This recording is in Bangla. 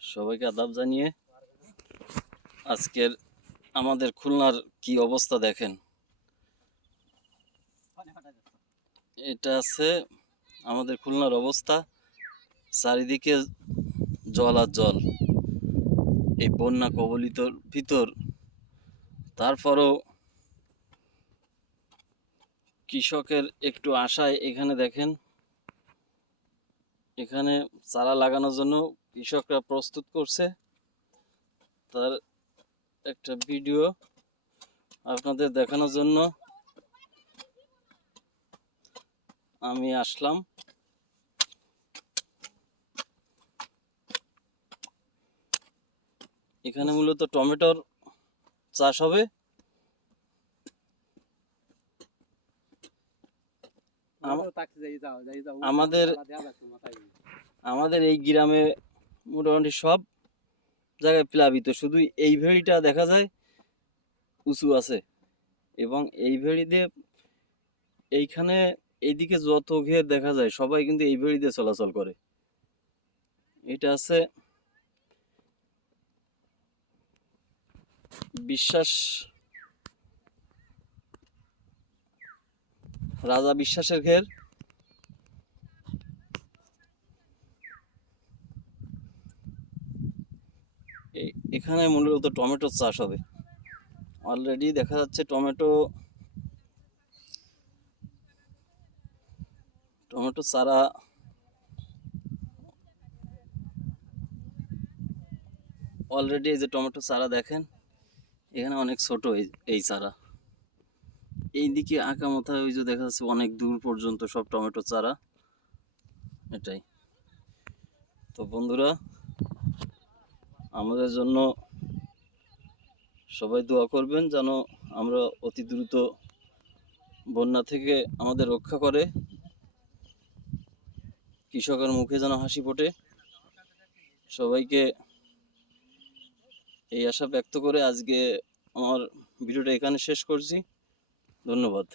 সবাইকে আদাব জানিয়ে আজকের আমাদের খুলনার কি অবস্থা দেখেন? এটা আছে আমাদের খুলনার অবস্থা। চারিদিকে জল আর জল। এই বন্যা কবলিত ভিতর। তারপরও কৃষকের একটু আশায় এখানে দেখেন এখানে চারা লাগানোর জন্য কৃষকরা প্রস্তুত করছে। তার একটা ভিডিও আপনাদের দেখানোর জন্য। আমি আসলাম। এখানে মূলত টমেটোর চাষ হবে। আমাদের- আমাদের এই গ্রামে মোটামুটি সব জায়গায় প্লাবিত শুধু এই ভেড়িটা দেখা যায় উঁচু আছে এবং এই ভেড়ি দিয়ে এইখানে এইদিকে যত ঘের দেখা যায় সবাই কিন্তু এই ভেড়ি দিয়ে চলাচল করে। এটা আছে বিশ্বাস রাজা বিশ্বাসের ঘের। এখানে মূলত টমেটো চাষ হবে। অলরেডি দেখা যাচ্ছে টমেটো টমেটো চারা অলরেডি এই যে টমেটো চারা দেখেন, এখানে অনেক ছোট এই চারা। এইদিকে আঁকা মাথায় ওই যে দেখা যাচ্ছে অনেক দূর পর্যন্ত সব টমেটো চারা। এটাই। তো বন্ধুরা, আমাদের জন্য সবাই দোয়া করবেন যেন আমরা অতি দ্রুত বন্যা থেকে আমাদের রক্ষা করে। কৃষকের মুখে যেন হাসি ফোটে। সবাইকে এই আশা ব্যক্ত করে আজকে আমার ভিডিওটা এখানে শেষ করছি। ধন্যবাদ।